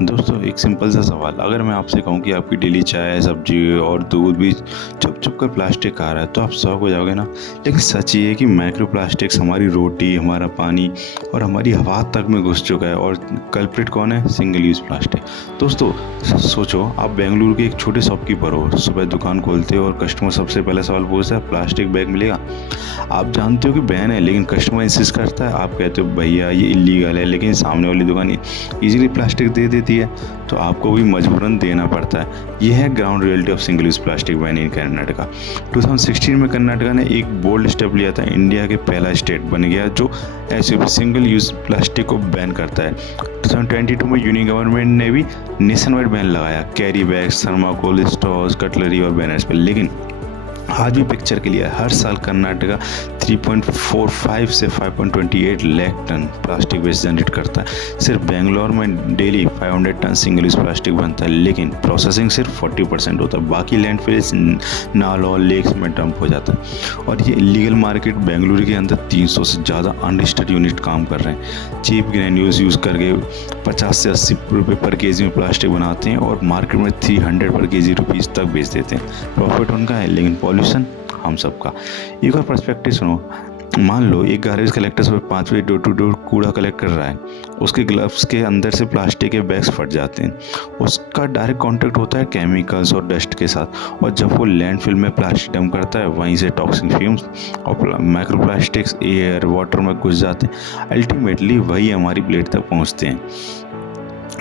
दोस्तों एक सिंपल सा सवाल, अगर मैं आपसे कहूँ कि आपकी डेली चाय, सब्जी और दूध भी छुप छुप कर प्लास्टिक आ रहा है तो आप शॉक हो जाओगे ना। लेकिन सच ये है कि माइक्रो प्लास्टिक्स हमारी रोटी, हमारा पानी और हमारी हवा तक में घुस चुका है। और कल्प्रिट कौन है? Single use plastic. दोस्तों सोचो, आप बेंगलुरु के एक छोटे शॉपकीपर हो, सुबह दुकान खोलते हो और कस्टमर सबसे पहला सवाल पूछता है, प्लास्टिक बैग मिलेगा? आप जानते हो कि बैन है, लेकिन कस्टमर इंसिस्ट करता है। आप कहते हो भैया ये इलीगल है, लेकिन सामने वाली दुकान इजीली प्लास्टिक दे देती है, तो आपको भी मजबूरन देना पड़ता है। यह है ground reality of single use plastic ban in Karnataka. 2016 में कर्नाटका ने एक बोल्ड स्टेप लिया था। इंडिया के पहला स्टेट बन गया जो ऐसे सिंगल यूज़ प्लास्टिक को बैन करता है। 2022 में यूनियन गवर्नमेंट ने भी नेशन वाइड बैन लगाया carry bags, thermocol, straws, cutlery और बैनर्स पर। लेकिन आज भी पिक्चर के लिए हर साल कर्नाटका 3.45 से 5.28 lakh ton plastic waste generate करता है। सिर्फ बेंगलोर में daily 500 ton single use plastic बनता है, लेकिन प्रोसेसिंग सिर्फ 40% होता है। बाकी लैंडफिल्स, नालों, लेक्स में डंप हो जाता है। और ये इलीगल मार्केट बेंगलुरु के अंदर 300 से ज़्यादा अनरजिस्टर्ड यूनिट काम कर रहे हैं। चीप ग्रेन्यूल्स यूज़ करके 50 से 80 रुपये पर केजी में प्लास्टिक बनाते हैं और मार्केट में 300 पर केजी रुपीज़ तक बेच देते हैं। प्रॉफिट उनका है, लेकिन पॉल्यूशन हम सबका। एक और पर्सपेक्टिव सुनो, मान लो एक गार्बेज कलेक्टर सुबह 5 बजे डोर टू डोर कूड़ा कलेक्ट कर रहा है। उसके ग्लव्स के अंदर से प्लास्टिक के बैग्स फट जाते हैं। उसका डायरेक्ट कांटेक्ट होता है केमिकल्स और डस्ट के साथ, और जब वो लैंडफिल में प्लास्टिक डंप करता है, वहीं से टॉक्सिक फ्यूम्स और माइक्रो प्लास्टिक्स एयर वाटर में घुस जाते हैं। अल्टीमेटली वही हमारी प्लेट तक पहुंचते हैं।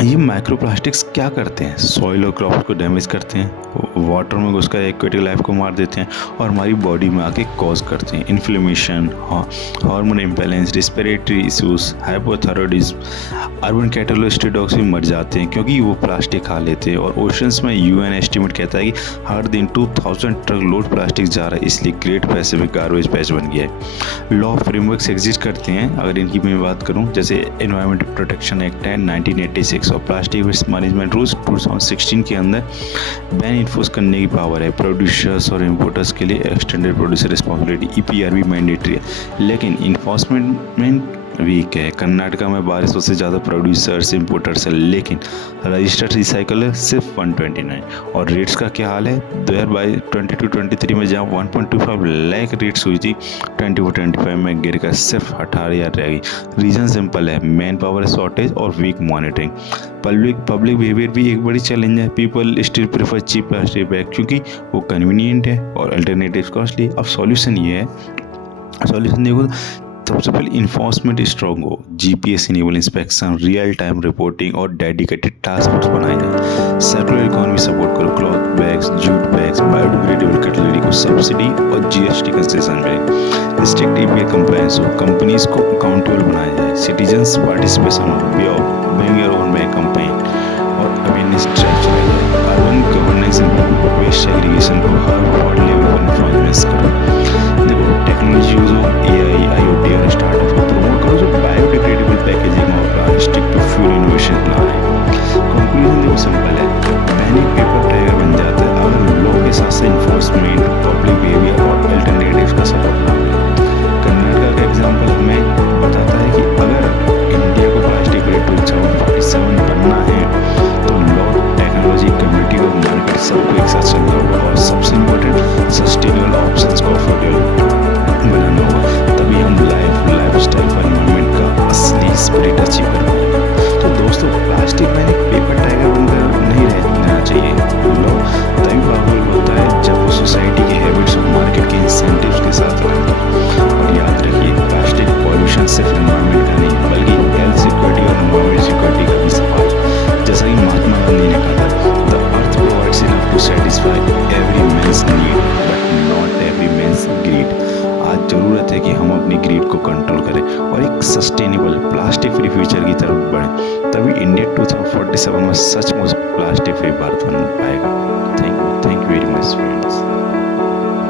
ये माइक्रो प्लास्टिक्स क्या करते हैं? सॉइल और क्रॉप्स को डैमेज करते हैं, वाटर में घुसकर एक्वेटिक लाइफ को मार देते हैं और हमारी बॉडी में आके कॉज करते हैं inflammation, hormone imbalance, respiratory issues, hypothyroidism. Urban cattle और स्ट्रीट डॉग्स भी मर जाते हैं क्योंकि वो प्लास्टिक खा लेते हैं। और ओशंस में यूएन एस्टिमेट कहता है कि हर दिन 2000 ट्रक लोड प्लास्टिक जा रहा है, इसलिए ग्रेट पैसिफिक गार्बेज पैच बन गया है। लॉ फ्रेमवर्क्स एग्जिस्ट करते हैं, अगर इनकी मैं बात करूँ, जैसे एनवायरमेंटल प्रोटेक्शन एक्ट है 1986 और प्लास्टिक वेस्ट मैनेजमेंट रूल्स 2016 के अंदर बैन इन्फोर्स करने की पावर है। प्रोड्यूसर्स और इम्पोर्टर्स के लिए एक्सटेंडेड प्रोड्यूसर रिस्पॉन्सिबिलिटी ईपीआर भी मैंडेटरी है, लेकिन इन्फोर्समेंट वीक है। कर्नाटका में 1200 से ज़्यादा प्रोड्यूसर्स इम्पोर्टर्स है, लेकिन रजिस्टर्ड रिसाइकल सिर्फ 129। और रेट्स का क्या हाल है? 2022-23 में जहाँ 1.25 लाख रेट्स हुई थी, 24-25 में गिरकर सिर्फ 18,000 रह गई। रीज़न सिंपल है, मैन पावर शॉर्टेज और वीक मॉनिटरिंग। पब्लिक बिहेवियर भी एक बड़ी चैलेंज है। People still prefer cheap plastic bag क्योंकि वो कन्वीनियंट है और अल्टरनेटिव कॉस्टली। अब सॉल्यूशन ये है, सॉल्यूशन देखो, सबसे पहले इन्फोर्समेंट स्ट्रॉन्ग हो, GPS enable inspection, real time reporting और डेडिकेटेड टास्क फोर्स बनाए जाए। सर्कुलर इकोनॉमी सपोर्ट करो, cloth bags, jute bags, biodegradable cutlery को सब्सिडी और जीएसटी कंसेशन मिले। स्ट्रिक्ट ईपीआर कंप्लायंस हो, कंपनीज को अकाउंटेबल बनाया जाए। सिटीजन्स पार्टिसिपेशन हो, bring your own bag campaign और अवेयरनेस ड्राइव चलाई जाए। Urban governance improve, waste segregation को हर वार्ड लेवल पर इन्फ्लुएंस करो। देखो टेक्नोलॉजी यूज हो, एआई, आईओटी और स्टार्टअप को प्रमोट करो जो बायोडिग्रेडेबल पैकेजिंग और प्लास्टिक टू फ्यूल इनोवेशन ला रहे हैं। कंक्लूजन देखो सिंपल है, पैनिक पेपर टाइगर बन जाता है अगर लॉ के साथ साथ इन्फोर्समेंट, पब्लिक बिहेवियर और अल्टरनेटिव्स का सपोर्ट ना मिले। कर्नाटका का एग्जाम्पल हमें बताता है कि अगर इंडिया को प्लास्टिक फ्री 2047 बनना है तो लॉ, टेक्नोलॉजी, कम्युनिटी और मार्केट सबको एक साथ चलना होगा, और सबसे इम्पोर्टेंट सस्टेनेबल ऑप्शंस को अफोर्डेबल बनाना होगा। तभी हम लाइफ स्टाइल फॉर एनवायरनमेंट का असली स्पिरिट अचीव कर पाएंगे। तो दोस्तों प्लास्टिक में एक पेपर टाइगर बनकर नहीं रहना चाहिए। लो तभी पॉसिबल होता है जब वो सोसाइटी के हैबिट्स और मार्केट के इंसेंटिव्स के साथ रहेंगे। और याद रखिए, प्लास्टिक पॉल्यूशन सिर्फ एनवायरनमेंट का नहीं बल्कि हेल्थ सिक्योरिटी और एनवायरमेंट सिक्योरिटी का भी सवाल है। जैसा कि महात्मा गांधी ने कहा था, the earth provides enough to satisfy every man's need but not every man's greed. आज ज़रूरत है कि हम अपनी ग्रीड को कंट्रोल करें और एक सस्टेनेबल प्लास्टिक फ्री फ्यूचर की तरफ बढ़ें, तभी इंडिया 2047 में सचमुच प्लास्टिक फ्री भारत बन पाएगा। Thank you very much friends.